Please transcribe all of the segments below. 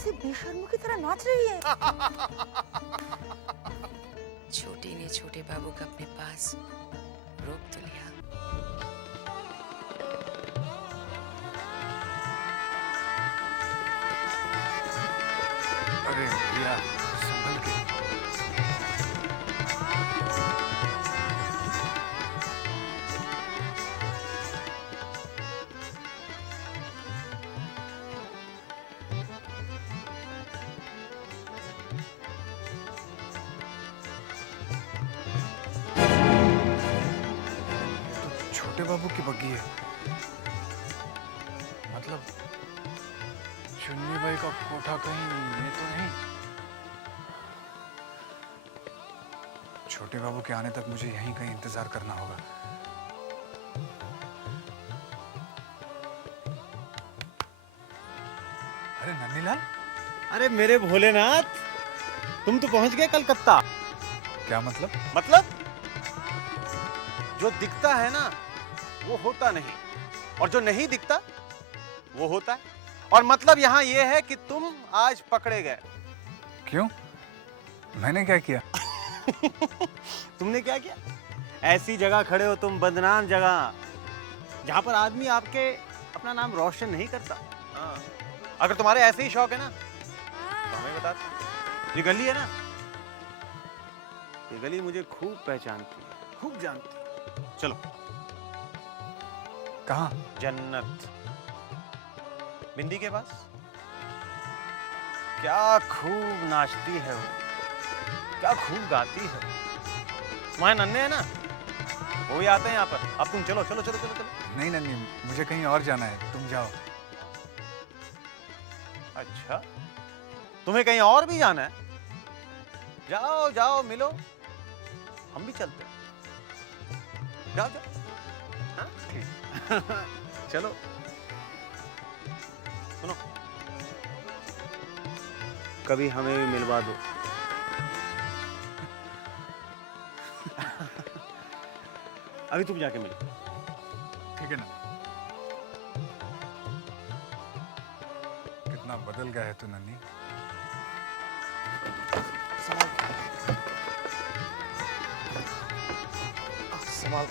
ऐसे बेशर्मों की तरह नाच रही है। छोटी ने छोटे बाबू को अपने पास रोक तो लिया। अरे भैया संभल के। तो छोटे बाबू की बग्गी है, मतलब चुन्नी बाई का कोठा कहीं ये तो नहीं। छोटे बाबू के आने तक मुझे यहीं कहीं इंतजार करना होगा। अरे नन्हीलाल, अरे मेरे भोलेनाथ, तुम तो पहुंच गए कलकत्ता। क्या मतलब? मतलब जो दिखता है ना वो होता नहीं, और जो नहीं दिखता वो होता है। और मतलब यहाँ ये है कि तुम आज पकड़े गए। क्यों? मैंने क्या किया? तुमने क्या किया? ऐसी जगह खड़े हो तुम, बदनाम जगह, जहां पर आदमी आपके अपना नाम रोशन नहीं करता। हाँ। अगर तुम्हारे ऐसे ही शौक है ना तो हमें बता दो। ये गली है ना, ये गली मुझे खूब पहचानती है, खूब जानती है। चलो। कहाँ? जन्नत, बिंदी के पास। क्या खूब नाचती है वो, क्या खूब गाती है। तुम्हारे नन्हे है ना, वो ही आते हैं यहाँ पर। अब तुम चलो चलो चलो चलो चलो। नहीं नन्ही, मुझे कहीं और जाना है, तुम जाओ। अच्छा, तुम्हें कहीं और भी जाना है? जाओ जाओ, मिलो, हम भी चलते हैं। जाओ जाओ। हाँ? ठीक। चलो। सुनो, कभी हमें भी मिलवा दो। अभी तुम जाके मिलो। ठीक है ना? कितना बदल गया है तू नन्ही। संभाल।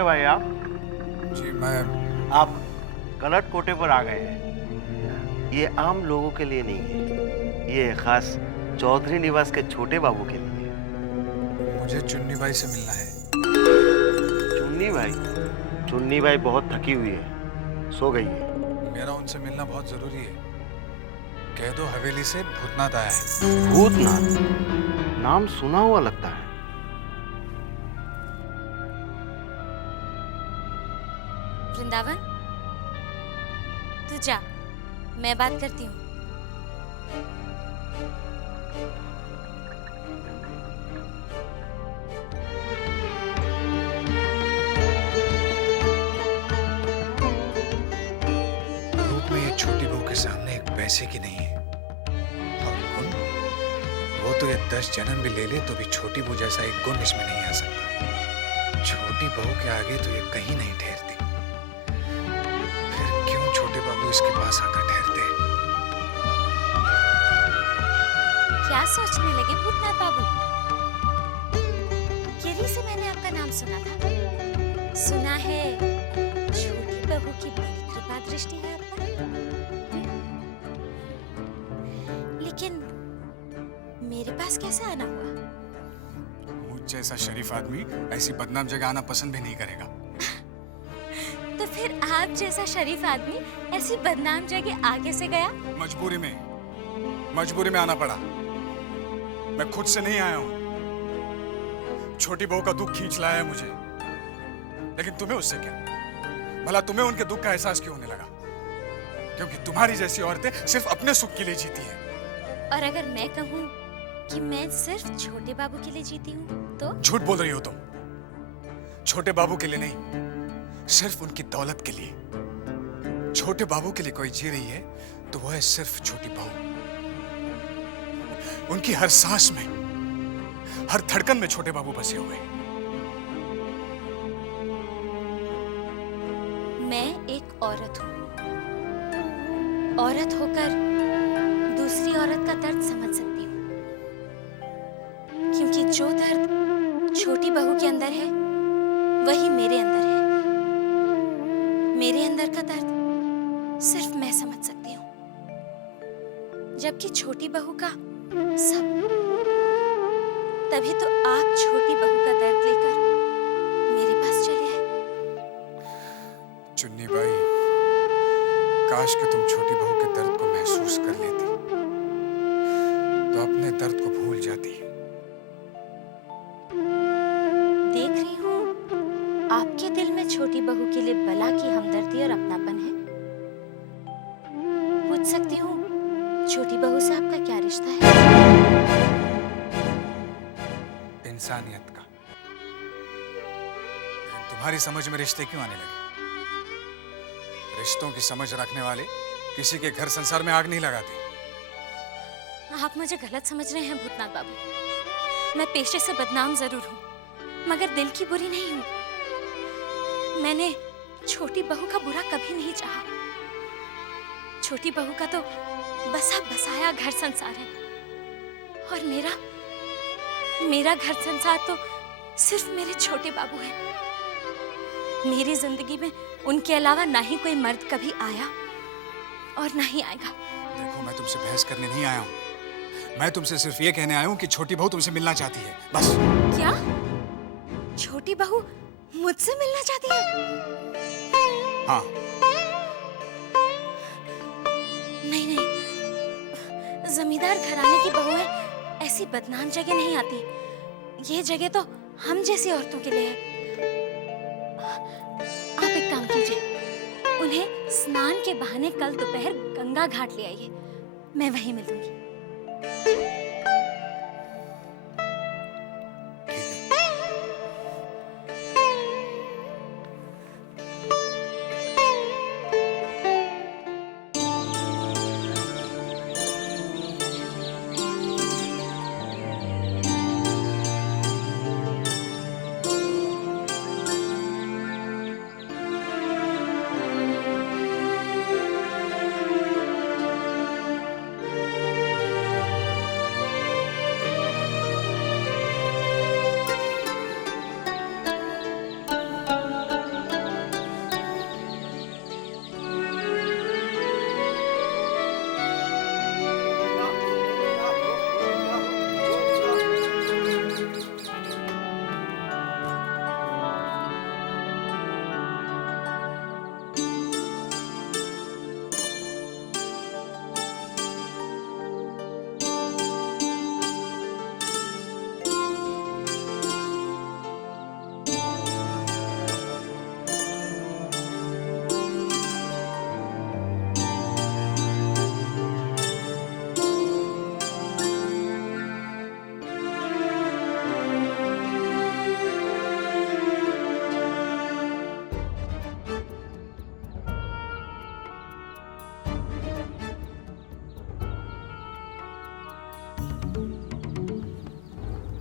भाई आप जी मैं आप गलत कोटे पर आ गए हैं। ये आम लोगों के लिए नहीं है, ये खास चौधरी निवास के छोटे बाबू के लिए है। मुझे चुन्नी बाई से मिलना है। चुन्नी भाई? चुन्नी भाई बहुत थकी हुई है, सो गई है। मेरा उनसे मिलना बहुत जरूरी है। कह दो हवेली से भूतनाथ आया है। भूतनाथ? नाम सुना हुआ लगता है। वृंदावन, तू जा, मैं बात करती हूँ। रूप में ये छोटी बहू के सामने एक पैसे की नहीं है, और गुण, वो तो ये 10 जन्म भी ले ले तो भी छोटी बहू जैसा एक गुण इसमें नहीं आ सकता। छोटी बहू के आगे तो ये कहीं नहीं ठहरती। छोटे बाबू इसके पास आकर ठहरते हैं। क्या सोचने लगे भूतनाथ बाबू? गिरी से मैंने आपका नाम सुना था। सुना है छोटी बहू की बड़ी कृपा दृष्टि है आप पर। लेकिन मेरे पास कैसे आना हुआ? मुझ जैसा शरीफ आदमी ऐसी बदनाम जगह आना पसंद भी नहीं करेगा। तो फिर आप जैसा शरीफ आदमी ऐसी बदनाम जगह आगे से गया? मजबूरी में आना पड़ा। मैं खुद से नहीं आया हूं। छोटी बहू का दुख खींच लाया है मुझे। लेकिन तुम्हें उससे क्या? भला तुम्हें उनके दुख का एहसास क्यों होने लगा? क्योंकि तुम्हारी जैसी औरतें सिर्फ अपने सुख के लिए जीती हैं। और अगर मैं कहूँ कि मैं सिर्फ छोटे बाबू के लिए जीती हूँ तो? झूठ बोल रही हो तुम। छोटे बाबू के लिए नहीं, सिर्फ उनकी दौलत के लिए। छोटे बाबू के लिए कोई जी रही है तो वो है सिर्फ छोटी बहू। उनकी हर सांस में, हर धड़कन में छोटे बाबू बसे हुए। मैं एक औरत हूँ। औरत होकर दूसरी औरत का दर्द समझ सकती हूँ, क्योंकि जो दर्द छोटी बहू के अंदर है वही मेरे अंदर है। मेरे अंदर का दर्द सिर्फ मैं समझ सकती हूँ, जबकि छोटी बहू का सब। तभी तो आप छोटी बहू का दर्द लेकर मेरे पास चले आए। चुन्नी बाई, काश कि तुम छोटी बहू के दर्द को महसूस कर लेती तो अपने दर्द को भूल जाती। देख रही हूँ आपके दिल में छोटी बहू के लिए बला की हमदर्दी और अपनापन है। पूछ सकती हूँ छोटी बहू से आपका क्या रिश्ता है? इंसानियत का। लेकिन तुम्हारी समझ में रिश्ते क्यों आने लगे? रिश्तों की समझ रखने वाले किसी के घर संसार में आग नहीं लगाते। आप मुझे गलत समझ रहे हैं भूतनाथ बाबू। मैं पेशे से बदनाम जरूर हूँ, मगर दिल की बुरी नहीं हूँ। मैंने छोटी बहू का बुरा कभी नहीं चाहा। छोटी बहू का तो बसा बसाया घर संसार है, और मेरा घर संसार तो सिर्फ मेरे छोटे बाबू हैं। मेरी जिंदगी में उनके अलावा ना ही कोई मर्द कभी आया और ना ही आएगा। देखो, मैं तुमसे बहस करने नहीं आया हूँ। मैं तुमसे सिर्फ ये कहने आया हूँ कि छोटी बहू तुमसे मिलना चाहती है, बस। क्या? छोटी बहू मुझसे मिलना चाहती है? हाँ। नहीं, जमींदार घराने की बहुएं ऐसी बदनाम जगह नहीं आती। ये जगह तो हम जैसी औरतों के लिए है। आप एक काम कीजिए, उन्हें स्नान के बहाने कल दोपहर गंगा घाट ले आइए। मैं वहीं मिलूंगी।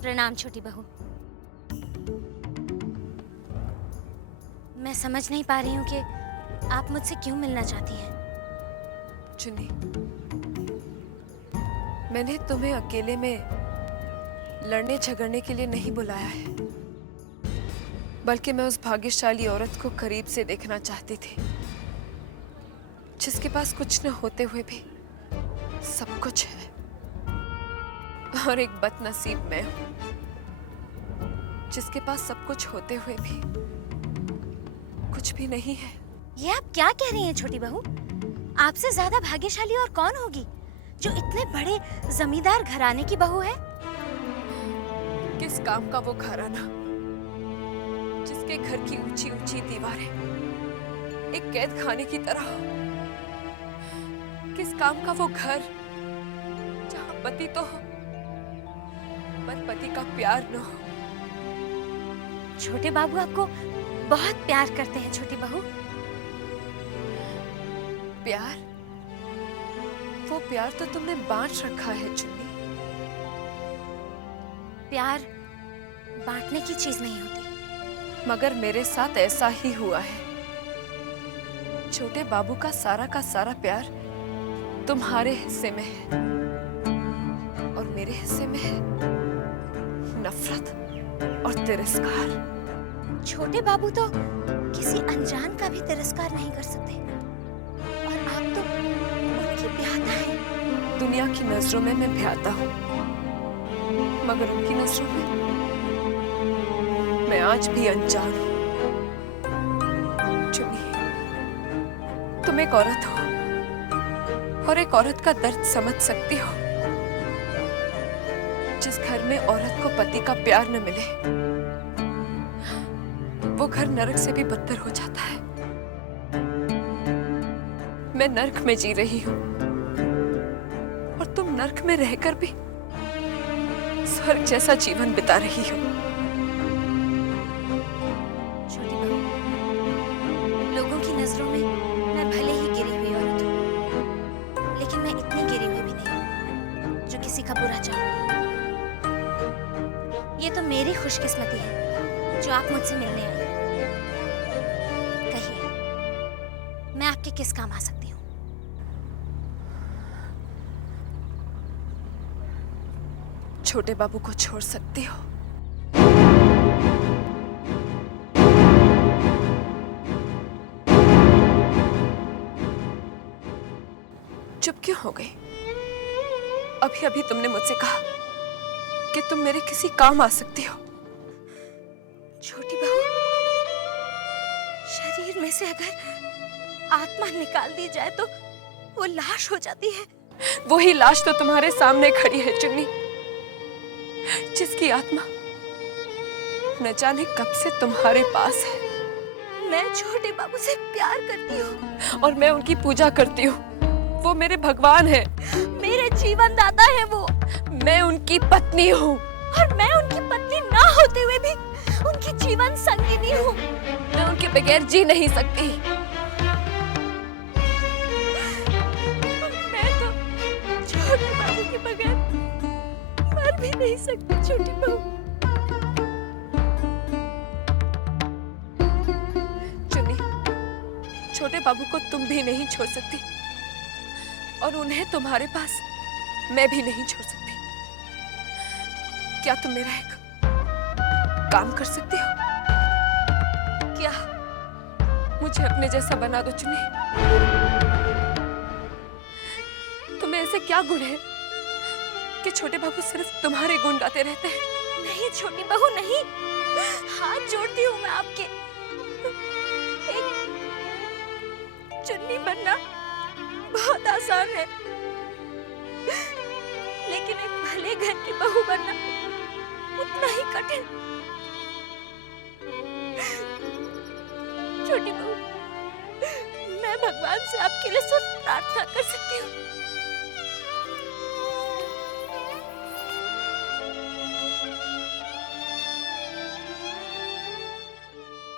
प्रणाम छोटी बहू। मैं समझ नहीं पा रही हूँ कि आप मुझसे क्यों मिलना चाहती हैं। चुन्नी, मैंने तुम्हें अकेले में लड़ने झगड़ने के लिए नहीं बुलाया है, बल्कि मैं उस भाग्यशाली औरत को करीब से देखना चाहती थी, जिसके पास कुछ न होते हुए भी सब कुछ है। और एक बदनसीब मैं हूं, जिसके पास सब कुछ होते हुए भी कुछ भी नहीं है। ये आप क्या कह रही हैं छोटी बहू? आपसे ज्यादा भाग्यशाली और कौन होगी जो इतने बड़े जमींदार घराने की बहू है? किस काम का वो घराना जिसके घर की ऊंची ऊंची दीवारें एक कैद खाने की तरह हो? किस काम का वो घर जहां पति तो हो पर पति का प्यार न हो? छोटे बाबू आपको बहुत प्यार करते हैं छोटी बहू। प्यार? वो प्यार तो तुमने बांट रखा है चुन्नी। प्यार बांटने की चीज नहीं होती। मगर मेरे साथ ऐसा ही हुआ है। छोटे बाबू का सारा प्यार तुम्हारे हिस्से में है और मेरे हिस्से में है नफरत और तिरस्कार। छोटे बाबू तो किसी अनजान का भी तिरस्कार नहीं कर सकते और आप तो उनकी ब्याहता हैं। दुनिया की नजरों में मैं ब्याहता हूँ मगर उनकी नजरों में मैं आज भी अनजान हूँ। चुन्नी, तुम एक औरत हो और एक औरत का दर्द समझ सकती हो। जिस घर में औरत को पति का प्यार न मिले वो घर नरक से भी बदतर हो जाता है। मैं नरक में जी रही हूँ और तुम नरक में रहकर भी स्वर्ग जैसा जीवन बिता रही हो। छोटी बहू, लोगों की नजरों में मैं भले ही गिरी हुई औरत हूँ लेकिन मैं इतनी गिरी हुई भी नहीं जो किसी का बुरा चाहूंगी। ये तो मेरी खुशकिस्मती है जो आप मुझसे मिलने आए। कहिए, मैं आपके किस काम आ सकती हूँ? छोटे बाबू को छोड़ सकती हो? चुप क्यों हो गई? अभी अभी तुमने मुझसे कहा कि तुम मेरे किसी काम आ सकती हो। छोटी बहू, शरीर में से अगर आत्मा निकाल दी जाए तो वो लाश हो जाती है। वही लाश तो तुम्हारे सामने खड़ी है चुन्नी, जिसकी आत्मा न जाने कब से तुम्हारे पास है। मैं छोटे बाबू से प्यार करती हूँ और मैं उनकी पूजा करती हूँ। वो मेरे भगवान है, मेरे जीवन दाता है वो। मैं उनकी पत्नी हूँ और मैं उनकी पत्नी ना होते हुए भी उनकी जीवन संगिनी हूँ। मैं उनके बगैर जी नहीं सकती। मैं तो छोटे बाबू के बगैर मर भी नहीं सकती। छोटी बहू, चुन्नी, छोटे बाबू को तुम भी नहीं छोड़ सकती और उन्हें तुम्हारे पास मैं भी नहीं छोड़ सकती। क्या तुम मेरा एक काम कर सकती हो? क्या मुझे अपने जैसा बना दो चुन्नी? तुम्हें ऐसे क्या गुण है कि छोटे बाबू सिर्फ तुम्हारे गुण गाते रहते हैं? नहीं छोटी बहू, नहीं। हाथ जोड़ती हूँ मैं आपके। एक चुन्नी बनना बहुत आसान है लेकिन एक भले घर की बहू बनना उतना ही कठिन। छोटी बहू, मैं भगवान से आपके लिए सिर्फ प्रार्थना कर सकती हूँ